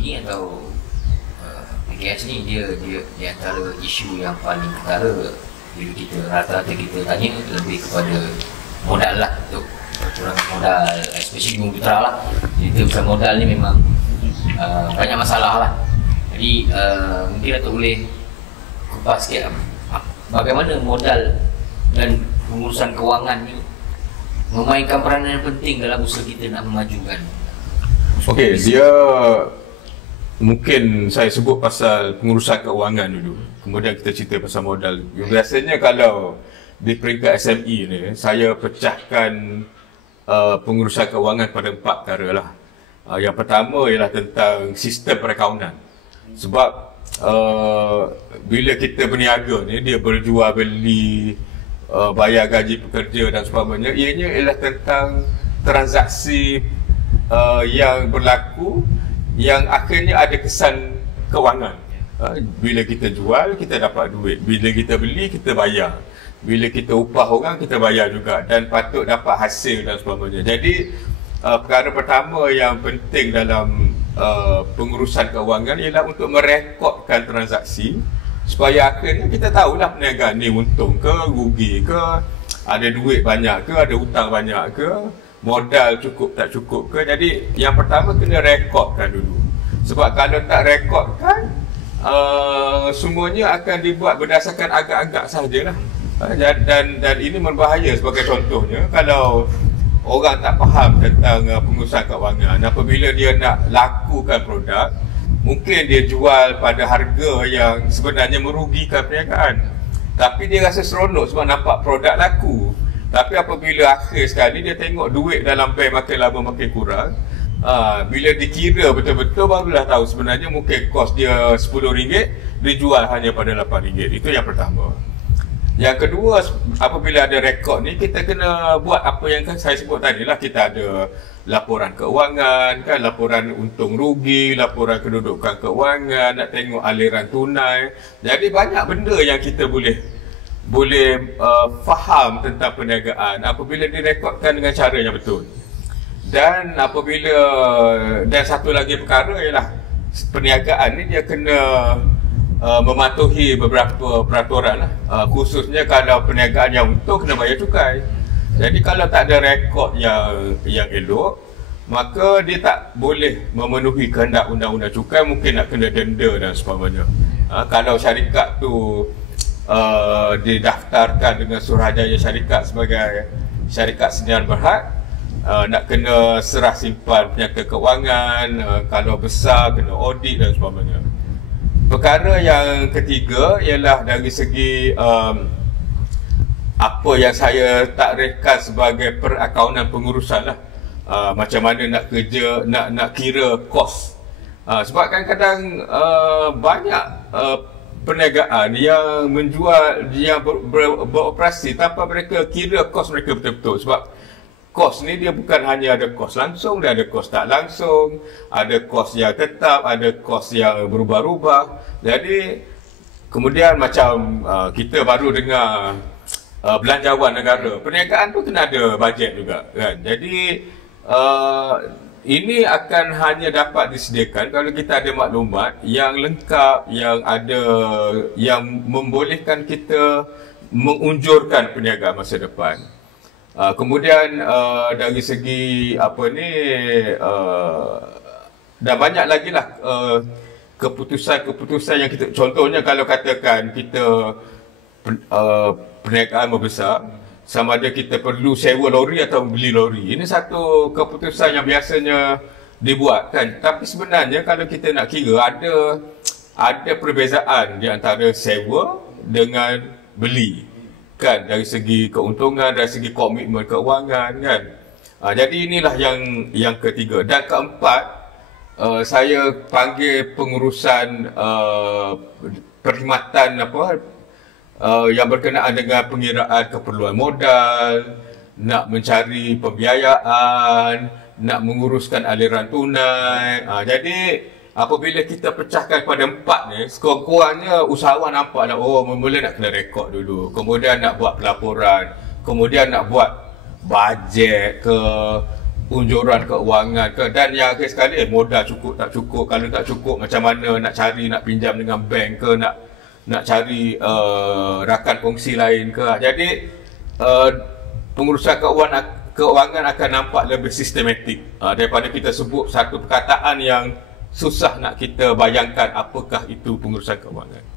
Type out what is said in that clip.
ni atau PKS ni dia antara isu yang paling ketara bila kita rata-rata kita tanya lebih kepada modal lah, untuk kekurangan modal, especially Bumi Putra lah. Jadi pasal modal ni memang banyak masalah lah. Jadi mungkin Dato' boleh kupas sikit bagaimana modal dan pengurusan kewangan ni memainkan peranan yang penting dalam usaha kita nak memajukan. Okey, dia mungkin saya sebut pasal pengurusan keuangan dulu. Kemudian kita cerita pasal modal. Biasanya kalau di peringkat SME ni, saya pecahkan pengurusan keuangan pada 4 perkara lah. Yang pertama ialah tentang sistem perakaunan. Sebab bila kita berniaga ni, dia berjual beli, bayar gaji pekerja dan sebagainya, ianya ialah tentang transaksi yang berlaku yang akhirnya ada kesan kewangan. Bila kita jual, kita dapat duit. Bila kita beli, kita bayar. Bila kita upah orang, kita bayar juga. Dan patut dapat hasil dan sebagainya. Jadi perkara pertama yang penting dalam pengurusan kewangan ialah untuk merekodkan transaksi, supaya akhirnya kita tahulah perniagaan ni untung ke, rugi ke, ada duit banyak ke, ada hutang banyak ke, modal cukup tak cukup ke. Jadi yang pertama kena rekodkan dulu. Sebab kalau tak rekodkan, semuanya akan dibuat berdasarkan agak-agak sahajalah. Dan ini berbahaya. Sebagai contohnya, kalau orang tak faham tentang pengurusan kewangan, apabila dia nak lakukan produk, mungkin dia jual pada harga yang sebenarnya merugikan perniagaan, tapi dia rasa seronok sebab nampak produk laku. Tapi apabila akhir sekali dia tengok duit dalam bank makin lama makin kurang, bila dikira betul-betul barulah tahu sebenarnya mungkin kos dia RM10, dia jual hanya pada RM8. Itu yang pertama. Yang kedua, apabila ada rekod ni, kita kena buat apa yang saya sebut tadi lah. Kita ada laporan keuangan, kan, laporan untung rugi, laporan kedudukan keuangan, nak tengok aliran tunai. Jadi banyak benda yang kita boleh faham tentang perniagaan apabila direkodkan dengan cara yang betul. Dan satu lagi perkara ialah perniagaan ni dia kena mematuhi beberapa peraturan lah. Khususnya kalau perniagaan yang untung, kena bayar cukai. Jadi kalau tak ada rekod yang elok, maka dia tak boleh memenuhi kehendak undang-undang cukai, mungkin nak kena denda dan sebagainya. Kalau syarikat tu didaftarkan dengan Suruhanjaya Syarikat sebagai syarikat sendirian berhad, nak kena serah simpan penyata keuangan, kalau besar kena audit dan sebagainya. Perkara yang ketiga ialah dari segi apa yang saya takrifkan sebagai perakaunan pengurusan lah. Macam mana nak kerja, nak kira kos. Sebab kadang-kadang banyak perniagaan yang menjual, yang beroperasi tanpa mereka kira kos mereka betul-betul. Sebab kos ni dia bukan hanya ada kos langsung, dia ada kos tak langsung, ada kos yang tetap, ada kos yang berubah-ubah. Jadi kemudian macam kita baru dengar belanjawan negara, perniagaan tu kena ada bajet juga, kan. Jadi ini akan hanya dapat disediakan kalau kita ada maklumat yang lengkap, yang membolehkan kita mengunjurkan perniagaan masa depan. Kemudian dari segi dan banyak lagi lah keputusan yang kita, contohnya kalau katakan kita perniagaan membesar, sama ada kita perlu sewa lori atau beli lori. Ini satu keputusan yang biasanya dibuat, kan. Tapi sebenarnya kalau kita nak kira, ada perbezaan di antara sewa dengan beli, kan, dari segi keuntungan, dari segi komitmen keuangan, kan. Jadi inilah yang ketiga. Dan keempat, saya panggil pengurusan perkhidmatan yang berkenaan dengan pengiraan keperluan modal, nak mencari pembiayaan, nak menguruskan aliran tunai. Jadi apabila kita pecahkan pada 4 ni, sekurang-kurangnya usahawan nampak nak, mula nak kena rekod dulu, kemudian nak buat pelaporan, kemudian nak buat bajet ke, unjuran keuangan ke, dan yang akhir sekali modal cukup tak cukup, kalau tak cukup macam mana nak cari, nak pinjam dengan bank ke, nak cari rakan kongsi lain ke. Jadi pengurusan keuangan akan nampak lebih sistematik daripada kita sebut satu perkataan yang susah nak kita bayangkan apakah itu pengurusan keuangan.